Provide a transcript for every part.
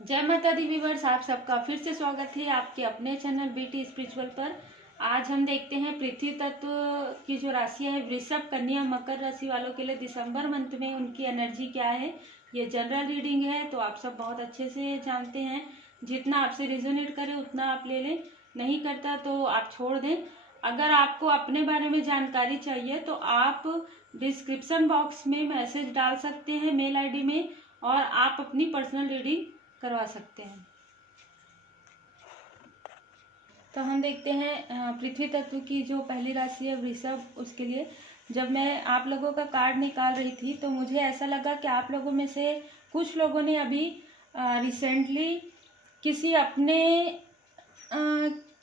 जय माता the viewers, आप सबका फिर से स्वागत है आपके अपने चैनल बीटी स्पिरिचुअल पर। आज हम देखते हैं पृथ्वी तत्व की जो राशियां है वृषभ, कन्या, मकर राशि वालों के लिए दिसंबर मंथ में उनकी एनर्जी क्या है। ये जनरल रीडिंग है तो आप सब बहुत अच्छे से जानते हैं। जितना आपसे रिजोनेट करे उतना आप ले लें, नहीं करता तो आप छोड़ दें। अगर आपको अपने बारे में जानकारी चाहिए तो आप डिस्क्रिप्शन बॉक्स में मैसेज डाल सकते हैं मेल आईडी में, और आप अपनी पर्सनल रीडिंग करवा सकते हैं। तो हम देखते हैं पृथ्वी तत्व की जो पहली राशि है वृषभ, उसके लिए जब मैं आप लोगों का कार्ड निकाल रही थी तो मुझे ऐसा लगा कि आप लोगों में से कुछ लोगों ने अभी रिसेंटली किसी अपने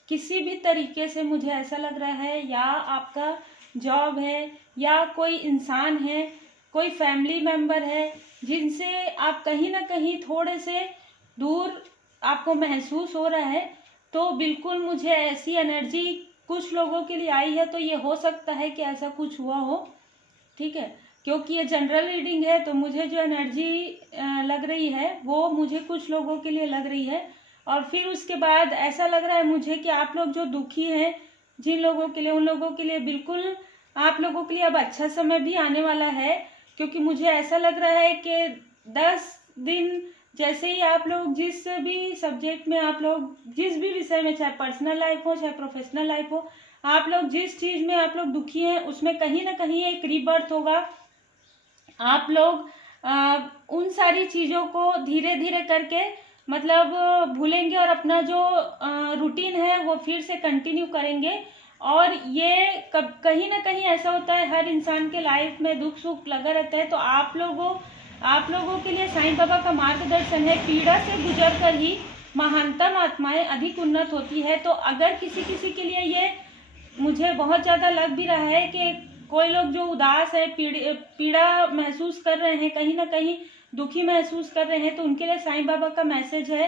किसी भी तरीके से, मुझे ऐसा लग रहा है, या आपका जॉब है या कोई इंसान है, कोई फैमिली मेंबर है जिनसे आप कहीं ना कहीं थोड़े से दूर आपको महसूस हो रहा है। तो बिल्कुल मुझे ऐसी एनर्जी कुछ लोगों के लिए आई है, तो ये हो सकता है कि ऐसा कुछ हुआ हो, ठीक है। क्योंकि ये जनरल रीडिंग है तो मुझे जो एनर्जी लग रही है वो मुझे कुछ लोगों के लिए लग रही है। और फिर उसके बाद ऐसा लग रहा है मुझे कि आप लोग जो दुखी हैं, जिन लोगों के लिए, उन लोगों के लिए बिल्कुल आप लोगों के लिए अब अच्छा समय भी आने वाला है। क्योंकि मुझे ऐसा लग रहा है कि 10 दिन जैसे ही आप लोग जिस भी सब्जेक्ट में, आप लोग जिस भी विषय में, चाहे पर्सनल लाइफ हो चाहे प्रोफेशनल लाइफ हो, आप लोग जिस चीज में आप लोग दुखी हैं उसमें कहीं ना कहीं एक रीबर्थ होगा। आप लोग उन सारी चीजों को धीरे धीरे करके मतलब भूलेंगे और अपना जो रूटीन है वो फिर से कंटिन्यू करेंगे। और ये कहीं ना कहीं ऐसा होता है, हर इंसान के लाइफ में दुख सुख लगा रहता है। तो आप लोगों के लिए साईं बाबा का मार्गदर्शन है, पीड़ा से गुजर कर ही महानतम आत्माएं अधिक उन्नत होती है। तो अगर किसी किसी के लिए ये मुझे बहुत ज्यादा लग भी रहा है कि कोई लोग जो उदास है, पीड़ा महसूस कर रहे हैं, कहीं ना कहीं दुखी महसूस कर रहे हैं, तो उनके लिए साईं बाबा का मैसेज है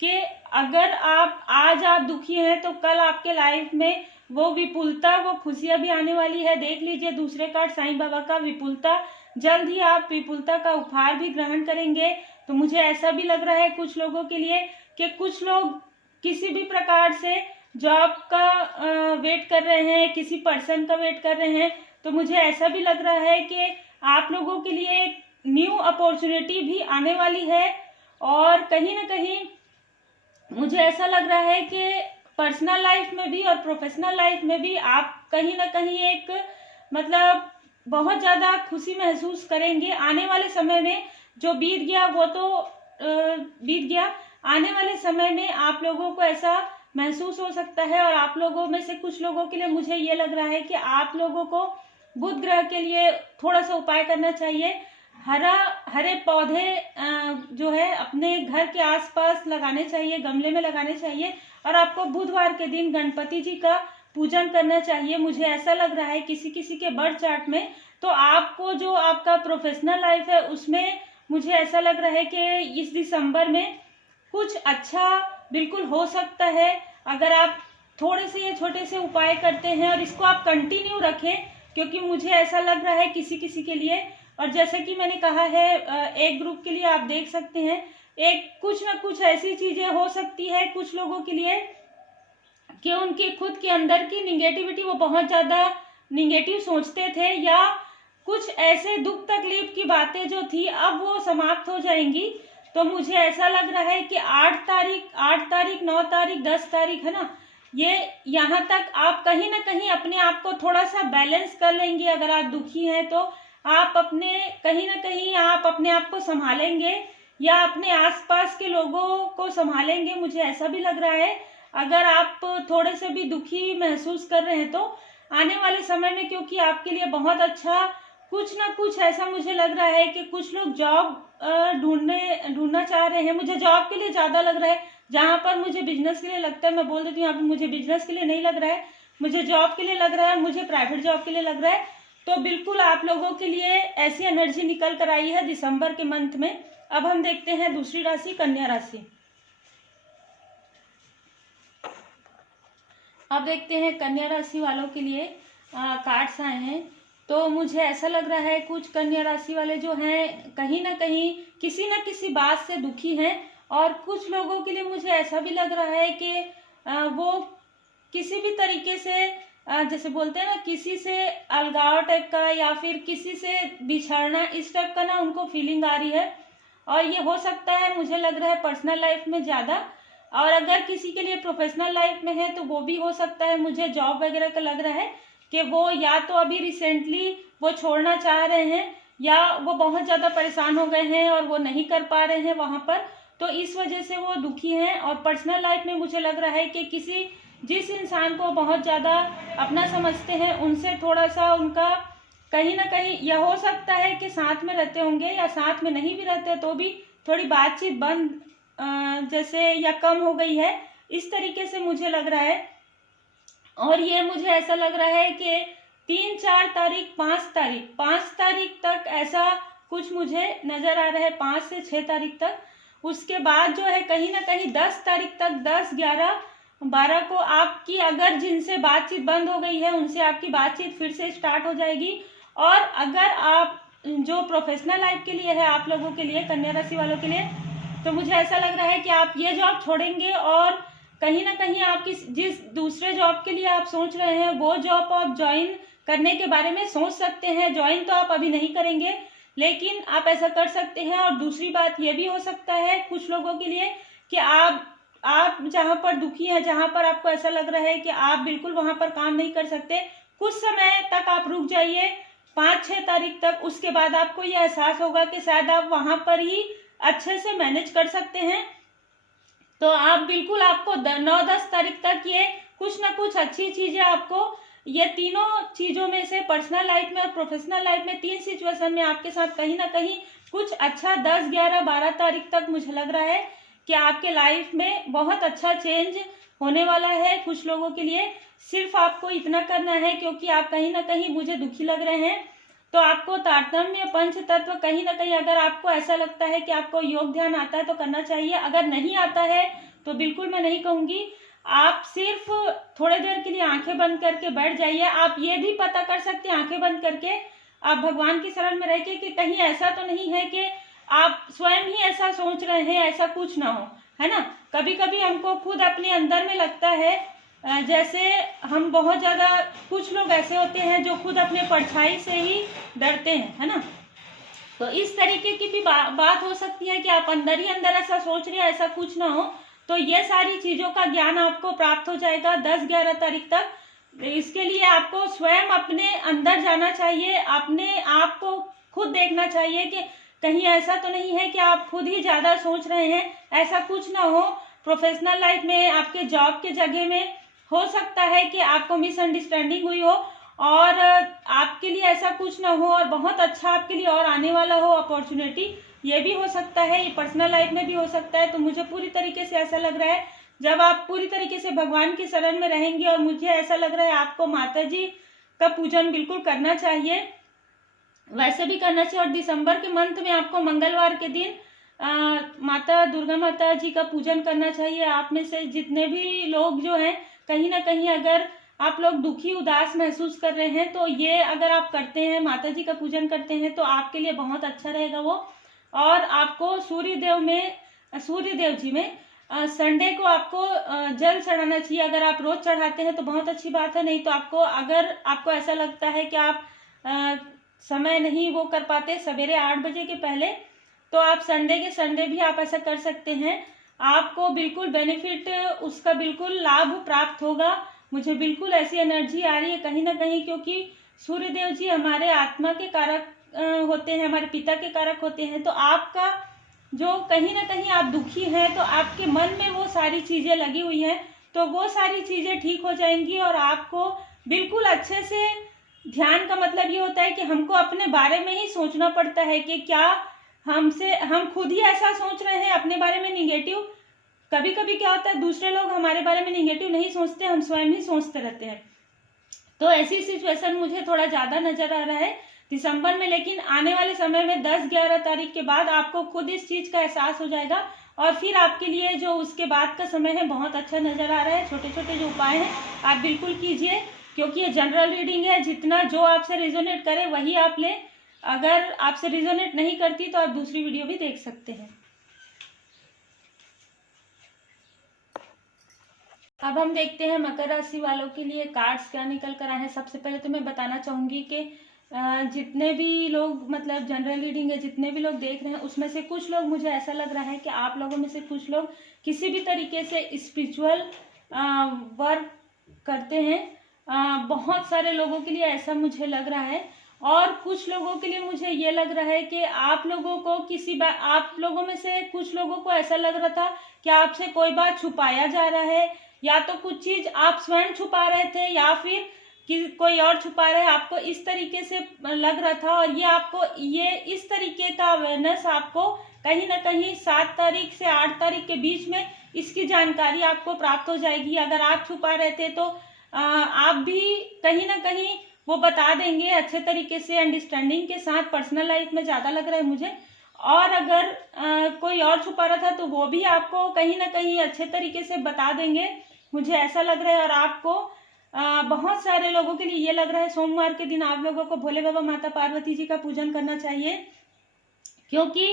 कि अगर आज आप दुखी हैं तो कल आपके लाइफ में वो विपुलता, वो खुशियां भी आने वाली है। देख लीजिए दूसरे कार्ड साईं बाबा का विपुलता, जल्द ही आप विपुलता का उपहार भी ग्रहण करेंगे। तो मुझे ऐसा भी लग रहा है कुछ लोगों के लिए कि कुछ लोग किसी भी प्रकार से जॉब का वेट कर रहे हैं, किसी पर्सन का वेट कर रहे हैं। तो मुझे ऐसा भी लग रहा है कि आप लोगों के लिए एक न्यू अपॉर्चुनिटी भी आने वाली है। और कहीं ना कहीं मुझे ऐसा लग रहा है कि पर्सनल लाइफ में भी और प्रोफेशनल लाइफ में भी आप कहीं ना कहीं एक मतलब बहुत ज्यादा खुशी महसूस करेंगे। आने वाले समय में जो बीत गया वो तो बीत गया, आने वाले समय में आप लोगों को ऐसा महसूस हो सकता है। और आप लोगों में से कुछ लोगों के लिए मुझे ये लग रहा है कि आप लोगों को बुध ग्रह के लिए थोड़ा सा उपाय करना चाहिए। हरे पौधे जो है अपने घर के आसपास लगाने चाहिए, गमले में लगाने चाहिए। और आपको बुधवार के दिन गणपति जी का पूजन करना चाहिए। मुझे ऐसा लग रहा है किसी किसी के बर्थ चार्ट में, तो आपको जो आपका प्रोफेशनल लाइफ है उसमें मुझे ऐसा लग रहा है कि इस दिसंबर में कुछ अच्छा बिल्कुल हो सकता है। अगर आप थोड़े से ये छोटे से उपाय करते हैं और इसको आप कंटिन्यू रखें, क्योंकि मुझे ऐसा लग रहा है किसी किसी के लिए, और जैसे कि मैंने कहा है एक ग्रुप के लिए आप देख सकते हैं, एक कुछ ना कुछ ऐसी चीजें हो सकती है कुछ लोगों के लिए कि उनकी खुद के अंदर की निगेटिविटी, वो बहुत ज्यादा निगेटिव सोचते थे, या कुछ ऐसे दुख तकलीफ की बातें जो थी अब वो समाप्त हो जाएंगी। तो मुझे ऐसा लग रहा है कि 8 तारीख 9 तारीख 10 तारीख है ना, ये यहाँ तक आप कहीं ना कहीं अपने आप को थोड़ा सा बैलेंस कर लेंगे। अगर आप दुखी हैं तो आप अपने कहीं ना कहीं आप अपने आप को संभालेंगे या अपने आसपास के लोगों को संभालेंगे, मुझे ऐसा भी लग रहा है। अगर आप थोड़े से भी दुखी महसूस कर रहे हैं तो आने वाले समय में, क्योंकि आपके लिए बहुत अच्छा कुछ ना कुछ ऐसा मुझे लग रहा है कि कुछ लोग जॉब ढूंढना चाह रहे हैं। मुझे जॉब के लिए ज्यादा लग रहा है, जहां पर मुझे बिजनेस के लिए लगता है मैं बोल देती हूँ, यहाँ पे मुझे बिजनेस के लिए नहीं लग रहा है, मुझे जॉब के लिए लग रहा है, मुझे प्राइवेट जॉब के लिए लग रहा है। तो बिल्कुल आप लोगों के लिए ऐसी एनर्जी निकल कर आई है दिसंबर के मंथ में। अब हम देखते हैं दूसरी राशि, कन्या राशि। अब देखते हैं कन्या राशि वालों के लिए कार्ड्स आए हैं। तो मुझे ऐसा लग रहा है कुछ कन्या राशि वाले जो हैं कहीं ना कहीं किसी न किसी बात से दुखी हैं, और कुछ लोगों के लिए मुझे ऐसा भी लग रहा है कि वो किसी भी तरीके से जैसे बोलते हैं ना, किसी से अलगाव टाइप का या फिर किसी से बिछड़ना, इस टाइप का ना उनको फीलिंग आ रही है। और ये हो सकता है, मुझे लग रहा है, पर्सनल लाइफ में ज़्यादा। और अगर किसी के लिए प्रोफेशनल लाइफ में है तो वो भी हो सकता है। मुझे जॉब वगैरह का लग रहा है कि वो या तो अभी रिसेंटली वो छोड़ना चाह रहे हैं या वो बहुत ज़्यादा परेशान हो गए हैं और वो नहीं कर पा रहे हैं वहाँ पर, तो इस वजह से वो दुखी हैं। और पर्सनल लाइफ में मुझे लग रहा है कि जिस इंसान को बहुत ज़्यादा अपना समझते हैं उनसे थोड़ा सा उनका कहीं ना कहीं यह हो सकता है कि साथ में रहते होंगे या साथ में नहीं भी रहते तो भी थोड़ी बातचीत बंद जैसे या कम हो गई है, इस तरीके से मुझे लग रहा है। और ये मुझे ऐसा लग रहा है कि 3, 4 तारीख, 5 तारीख तक ऐसा कुछ मुझे नजर आ रहा है, 5 से 6 तारीख तक। उसके बाद जो है कहीं ना कहीं 10 तारीख तक, 10, 11, 12 को आपकी अगर जिनसे बातचीत बंद हो गई है उनसे आपकी बातचीत फिर से स्टार्ट हो जाएगी। और अगर आप जो प्रोफेशनल लाइफ के लिए है, आप लोगों के लिए, कन्या राशि वालों के लिए, तो मुझे ऐसा लग रहा है कि आप ये जॉब छोड़ेंगे और कहीं ना कहीं आपकी जिस दूसरे जॉब के लिए आप सोच रहे हैं वो जॉब आप ज्वाइन करने के बारे में सोच सकते हैं। ज्वाइन तो आप अभी नहीं करेंगे लेकिन आप ऐसा कर सकते हैं। और दूसरी बात ये भी हो सकता है कुछ लोगों के लिए कि आप जहाँ पर दुखी हैं, जहाँ पर आपको ऐसा लग रहा है कि आप बिल्कुल वहां पर काम नहीं कर सकते, कुछ समय तक आप रुक जाइए, 5-6 तारीख तक। उसके बाद आपको ये एहसास होगा कि शायद आप वहां पर ही अच्छे से मैनेज कर सकते हैं। तो आप बिल्कुल, आपको 9-10 तारीख तक ये कुछ ना कुछ अच्छी चीजें आपको, ये तीनों चीजों में से, पर्सनल लाइफ में और प्रोफेशनल लाइफ में, 3 सिचुएशन में आपके साथ कहीं ना कहीं कुछ अच्छा 10, 11, 12 तारीख तक मुझे लग रहा है कि आपके लाइफ में बहुत अच्छा चेंज होने वाला है। कुछ लोगों के लिए सिर्फ आपको इतना करना है, क्योंकि आप कहीं ना कहीं मुझे दुखी लग रहे हैं, तो आपको तारतम्य पंच तत्व कहीं ना कहीं, अगर आपको ऐसा लगता है कि आपको योग ध्यान आता है तो करना चाहिए। अगर नहीं आता है तो बिल्कुल मैं नहीं कहूंगी, आप सिर्फ थोड़े देर के लिए आंखें बंद करके बैठ जाइए। आप ये भी पता कर सकते हैं आंखें बंद करके, आप भगवान की शरण में रह के, कि कहीं ऐसा तो नहीं है कि आप स्वयं ही ऐसा सोच रहे हैं, ऐसा कुछ ना हो, है ना। कभी कभी हमको खुद अपने अंदर में लगता है जैसे हम बहुत ज्यादा, कुछ लोग ऐसे होते हैं जो खुद अपने परछाई से ही डरते हैं, है ना। तो इस तरीके की भी बात हो सकती है कि आप अंदर ही अंदर ऐसा सोच रहे हैं, ऐसा कुछ ना हो। तो ये सारी चीजों का ज्ञान आपको प्राप्त हो जाएगा 10-11 तारीख तक। इसके लिए आपको स्वयं अपने अंदर जाना चाहिए, अपने आप को खुद देखना चाहिए कि कहीं ऐसा तो नहीं है कि आप खुद ही ज्यादा सोच रहे हैं, ऐसा कुछ ना हो। प्रोफेशनल लाइफ में, आपके जॉब के जगह में हो सकता है कि आपको मिसअंडरस्टैंडिंग हुई हो और आपके लिए ऐसा कुछ ना हो और बहुत अच्छा आपके लिए और आने वाला हो अपॉर्चुनिटी, ये भी हो सकता है। ये पर्सनल लाइफ में भी हो सकता है। तो मुझे पूरी तरीके से ऐसा लग रहा है, जब आप पूरी तरीके से भगवान की शरण में रहेंगे, और मुझे ऐसा लग रहा है आपको माता जी का पूजन बिल्कुल करना चाहिए, वैसे भी करना चाहिए। और दिसंबर के मंथ में आपको मंगलवार के दिन माता दुर्गा माता जी का पूजन करना चाहिए। आप में से जितने भी लोग जो हैं, कहीं ना कहीं अगर आप लोग दुखी, उदास महसूस कर रहे हैं, तो ये अगर आप करते हैं, माता जी का पूजन करते हैं, तो आपके लिए बहुत अच्छा रहेगा वो। और आपको सूर्य देव जी में संडे को आपको जल चढ़ाना चाहिए। अगर आप रोज चढ़ाते हैं तो बहुत अच्छी बात है, नहीं तो आपको, अगर आपको ऐसा लगता है कि आप समय नहीं वो कर पाते सवेरे 8 बजे के पहले, तो आप संडे के संडे भी आप ऐसा कर सकते हैं। आपको बिल्कुल बेनिफिट, उसका बिल्कुल लाभ प्राप्त होगा। मुझे बिल्कुल ऐसी एनर्जी आ रही है कहीं ना कहीं, क्योंकि सूर्य देव जी हमारे आत्मा के कारक होते हैं, हमारे पिता के कारक होते हैं। तो आपका जो कहीं ना कहीं आप दुखी हैं, तो आपके मन में वो सारी चीजें लगी हुई हैं, तो वो सारी चीजें ठीक हो जाएंगी और आपको बिल्कुल अच्छे से, ध्यान का मतलब ये होता है कि हमको अपने बारे में ही सोचना पड़ता है कि क्या हम खुद ही ऐसा सोच रहे हैं अपने बारे में निगेटिव। कभी कभी क्या होता है, दूसरे लोग हमारे बारे में निगेटिव नहीं सोचते, हम स्वयं ही सोचते रहते हैं। तो ऐसी सिचुएशन मुझे थोड़ा ज्यादा नजर आ रहा है दिसंबर में। लेकिन आने वाले समय में 10-11 तारीख के बाद आपको खुद इस चीज का एहसास हो जाएगा और फिर आपके लिए जो उसके बाद का समय है बहुत अच्छा नजर आ रहा है। छोटे छोटे जो उपाय हैं आप बिल्कुल कीजिए, क्योंकि ये जनरल रीडिंग है, जितना जो आपसे रिजोनेट करे वही आप लें। अगर आपसे रिजोनेट नहीं करती तो आप दूसरी वीडियो भी देख सकते हैं। अब हम देखते हैं मकर राशि वालों के लिए कार्ड्स क्या निकल कर आए हैं। सबसे पहले तो मैं बताना चाहूंगी कि जितने भी लोग मतलब जनरल रीडिंग है, जितने भी लोग देख रहे हैं, उसमें से कुछ लोग, मुझे ऐसा लग रहा है कि आप लोगों में से कुछ लोग किसी भी तरीके से स्पिरिचुअल वर्क करते हैं। बहुत सारे लोगों के लिए ऐसा मुझे लग रहा है। और कुछ लोगों के लिए मुझे ये लग रहा है कि आप लोगों को आप लोगों में से कुछ लोगों को ऐसा लग रहा था कि आपसे कोई बात छुपाया जा रहा है, या तो कुछ चीज आप स्वयं छुपा रहे थे या फिर कि कोई और छुपा रहे, आपको इस तरीके से लग रहा था। और ये इस तरीके का अवेयरनेस आपको कहीं ना कहीं 7 तारीख से 8 तारीख के बीच में इसकी जानकारी आपको प्राप्त हो जाएगी। अगर आप छुपा रहे थे तो आप भी कहीं ना कहीं वो बता देंगे अच्छे तरीके से, अंडरस्टैंडिंग के साथ। पर्सनल लाइफ में ज्यादा लग रहा है मुझे। और अगर कोई और छुपा रहा था तो वो भी आपको कहीं ना कहीं अच्छे तरीके से बता देंगे, मुझे ऐसा लग रहा है। और आपको बहुत सारे लोगों के लिए ये लग रहा है सोमवार के दिन आप लोगों को भोले बाबा माता पार्वती जी का पूजन करना चाहिए, क्योंकि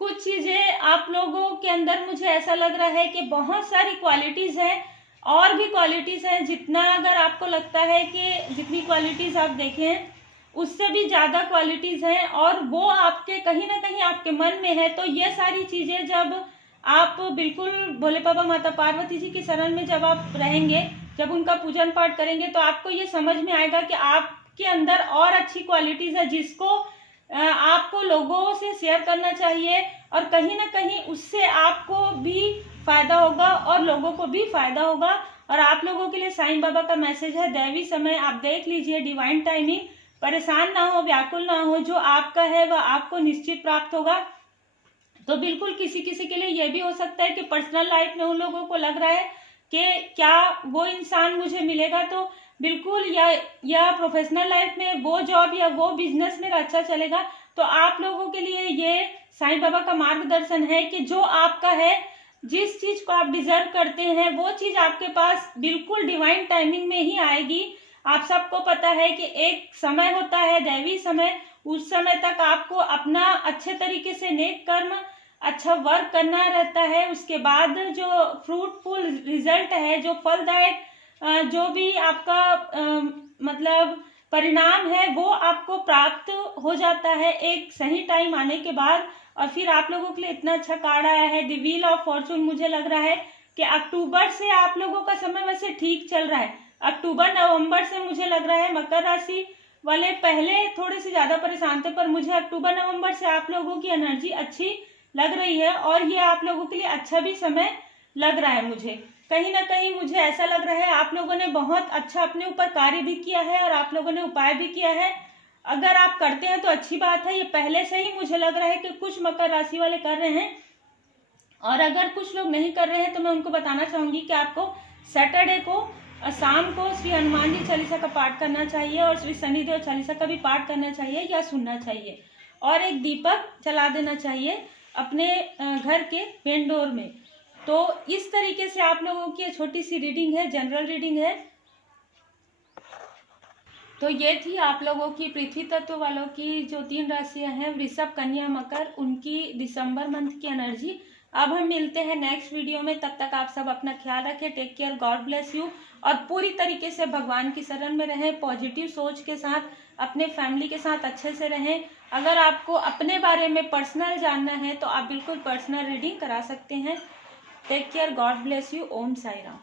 कुछ चीजें आप लोगों के अंदर मुझे ऐसा लग रहा है कि बहुत सारी क्वालिटीज हैं, और भी क्वालिटीज हैं। जितना अगर आपको लगता है कि जितनी क्वालिटीज आप देखें उससे भी ज्यादा क्वालिटीज हैं, और वो आपके कहीं ना कहीं आपके मन में है। तो ये सारी चीजें जब आप बिल्कुल भोले बाबा माता पार्वती जी की शरण में जब आप रहेंगे, जब उनका पूजन पाठ करेंगे, तो आपको ये समझ में आएगा कि आपके अंदर और अच्छी क्वालिटीज है जिसको आपको लोगों से शेयर करना चाहिए। और कहीं ना कहीं उससे आपको भी फायदा होगा और लोगों को भी फायदा होगा। और आप लोगों के लिए साईं बाबा का मैसेज है, दैवी समय आप देख लीजिए, डिवाइन टाइमिंग। परेशान ना हो, व्याकुल ना हो, जो आपका है वह आपको निश्चित प्राप्त होगा। तो बिल्कुल किसी किसी के लिए यह भी हो सकता है कि पर्सनल लाइफ में उन लोगों को लग रहा है कि क्या वो इंसान मुझे मिलेगा, तो बिल्कुल, या प्रोफेशनल लाइफ में वो जॉब या वो बिजनेस मेरा अच्छा चलेगा। तो आप लोगों के लिए ये साईं बाबा का मार्गदर्शन है कि जो आपका है, जिस चीज को आप डिजर्व करते हैं, वो चीज आपके पास बिल्कुल डिवाइन टाइमिंग में ही आएगी। आप सबको पता है कि एक समय होता है दैवी समय, उस समय तक आपको अपना अच्छे तरीके से नेक कर्म, अच्छा वर्क करना रहता है। उसके बाद जो फ्रूटफुल रिजल्ट है, जो फलदायक जो भी आपका मतलब परिणाम है, वो आपको प्राप्त हो जाता है एक सही टाइम आने के बाद। और फिर आप लोगों के लिए इतना अच्छा कार्ड आया है, द व्हील ऑफ फॉर्चून। मुझे लग रहा है कि अक्टूबर से आप लोगों का समय वैसे ठीक चल रहा है। अक्टूबर नवंबर से मुझे लग रहा है मकर राशि वाले पहले थोड़े से ज्यादा परेशान थे, पर मुझे अक्टूबर नवंबर से आप लोगों की एनर्जी अच्छी लग रही है। और ये आप लोगों के लिए अच्छा भी समय लग रहा है। मुझे कहीं ना कहीं मुझे ऐसा लग रहा है आप लोगों ने बहुत अच्छा अपने ऊपर कार्य भी किया है और आप लोगों ने उपाय भी किया है। अगर आप करते हैं तो अच्छी बात है। ये पहले से ही मुझे लग रहा है कि कुछ मकर राशि वाले कर रहे हैं, और अगर कुछ लोग नहीं कर रहे हैं तो मैं उनको बताना चाहूंगी कि आपको सैटरडे को शाम को श्री हनुमान जी चालीसा का पाठ करना चाहिए, और श्री शनिदेव चालीसा का भी पाठ करना चाहिए या सुनना चाहिए, और एक दीपक जला देना चाहिए अपने घर के मेन डोर में। तो इस तरीके से आप लोगों की छोटी सी रीडिंग है, जनरल रीडिंग है। तो ये थी आप लोगों की पृथ्वी तत्व वालों की जो 3 राशियां हैं, वृषभ, कन्या, मकर, उनकी दिसंबर मंथ की एनर्जी। अब हम मिलते हैं नेक्स्ट वीडियो में। तब तक आप सब अपना ख्याल रखें। Take care, God bless you. और पूरी तरीके से भगवान की शरण में रहें, पॉजिटिव सोच के साथ, अपने फैमिली के साथ अच्छे से रहें। अगर आपको अपने बारे में पर्सनल जानना है तो आप बिल्कुल पर्सनल रीडिंग करा सकते हैं। Take care, God bless you. Om Sai Ram.